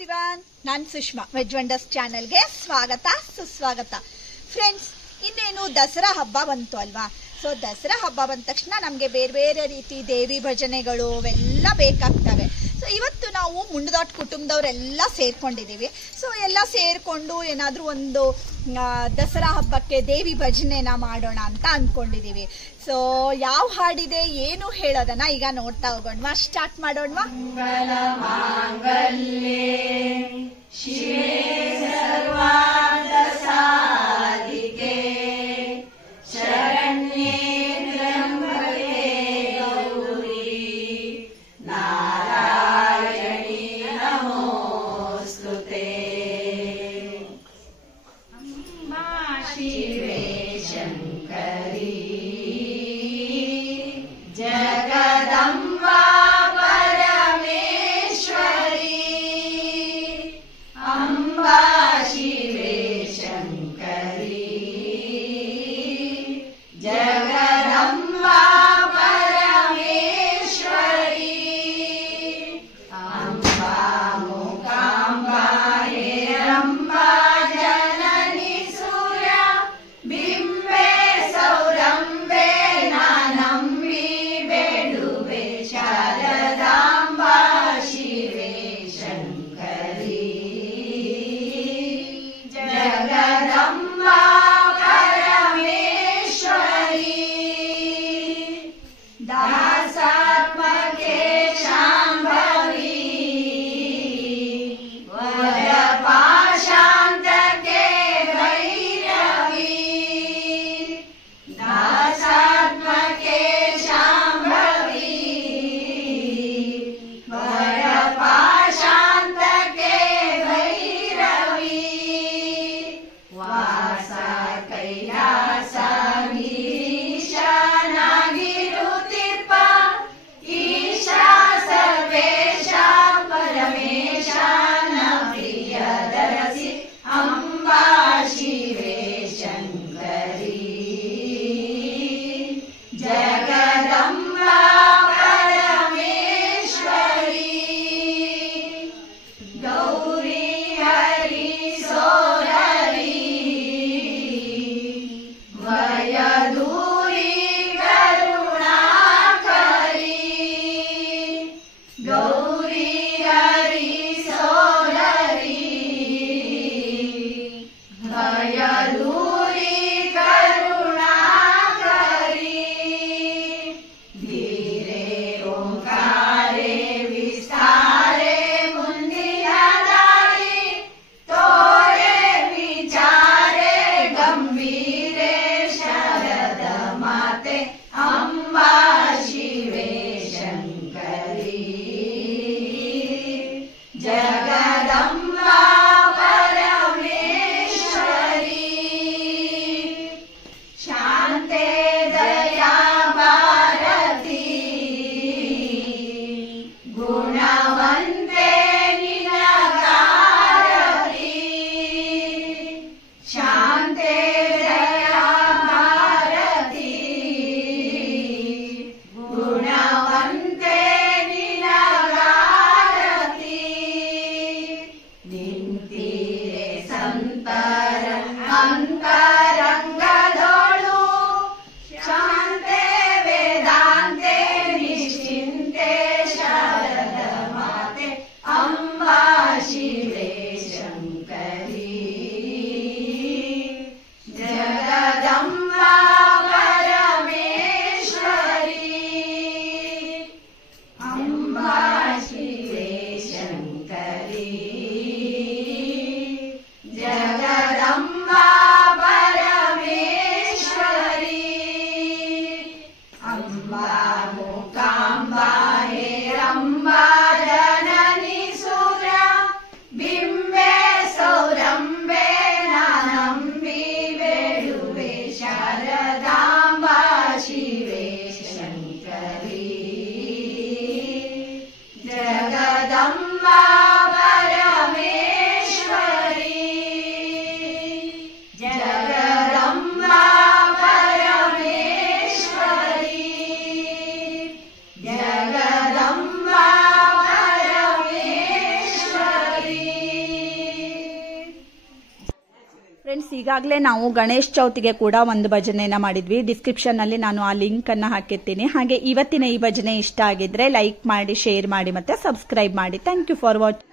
Everyone, ನಾನು Sushma. Veg wonders ಚಾನೆಲ್ಗೆ ಸ್ವಾಗತ ಸುಸ್ವಾಗತ. ಫ್ರೆಂಡ್ಸ್, ಇನ್ನೇನು ದಸರಾ ಹಬ್ಬ ಬಂತು ಅಲ್ವಾ? ಸೊ ದಸರಾ ಹಬ್ಬ ಬಂದ ತಕ್ಷಣ ನಮಗೆ ಬೇರೆ ಬೇರೆ ರೀತಿ ದೇವಿ ಭಜನೆಗಳು ಅವೆಲ್ಲ ಬೇಕಾಗ್ತವೆ. ಸೊ ಇವತ್ತು ನಾವು ಮುಂಡದೊಟ್ಟು ಕುಟುಂಬದವರೆಲ್ಲ ಸೇರ್ಕೊಂಡಿದ್ದೀವಿ. ಸೊ ಎಲ್ಲ ಸೇರಿಕೊಂಡು ಏನಾದರೂ ಒಂದು ದಸರಾ ಹಬ್ಬಕ್ಕೆ ದೇವಿ ಭಜನೆನ ಮಾಡೋಣ ಅಂತ ಅಂದ್ಕೊಂಡಿದ್ದೀವಿ. ಸೊ ಯಾವ ಹಾಡಿದೆ ಏನು ಹೇಳೋದನ್ನ ಈಗ ನೋಡ್ತಾ ಹೋಗೋಣವಾ? ಸ್ಟಾರ್ಟ್ ಮಾಡೋಣವಾ? ಶಿವೆ ಸರ್ವಾರ್ಥ ಸಾಧಿಕೆ ಶರಣ್ಯೇ ತ್ರ್ಯಂಬಕೆ ಗೌರಿ ನಾರಾಯಣಿ ನಮೋಸ್ತುತೆ. ಅಂಬಾ ಶಿವೆ ಶಂಕರಿ ಜಗದಂಬಾ ಪರಮೇಶ್ವರಿ ಫ್ರೆಂಡ್ಸ್, ಈಗಾಗಲೇ ನಾವು ಗಣೇಶ್ ಚೌತಿಗೆ ಕೂಡ ಒಂದು ಭಜನೆಯನ್ನ ಮಾಡಿದ್ವಿ. ಡಿಸ್ಕ್ರಿಪ್ಷನ್ ಅಲ್ಲಿ ನಾನು ಆ ಲಿಂಕ್ ಅನ್ನ ಹಾಕಿರ್ತೀನಿ. ಹಾಗೆ ಇವತ್ತಿನ ಈ ಭಜನೆ ಇಷ್ಟ ಆಗಿದ್ರೆ ಲೈಕ್ ಮಾಡಿ, ಶೇರ್ ಮಾಡಿ ಮತ್ತೆ ಸಬ್ಸ್ಕ್ರೈಬ್ ಮಾಡಿ. Thank you for watching.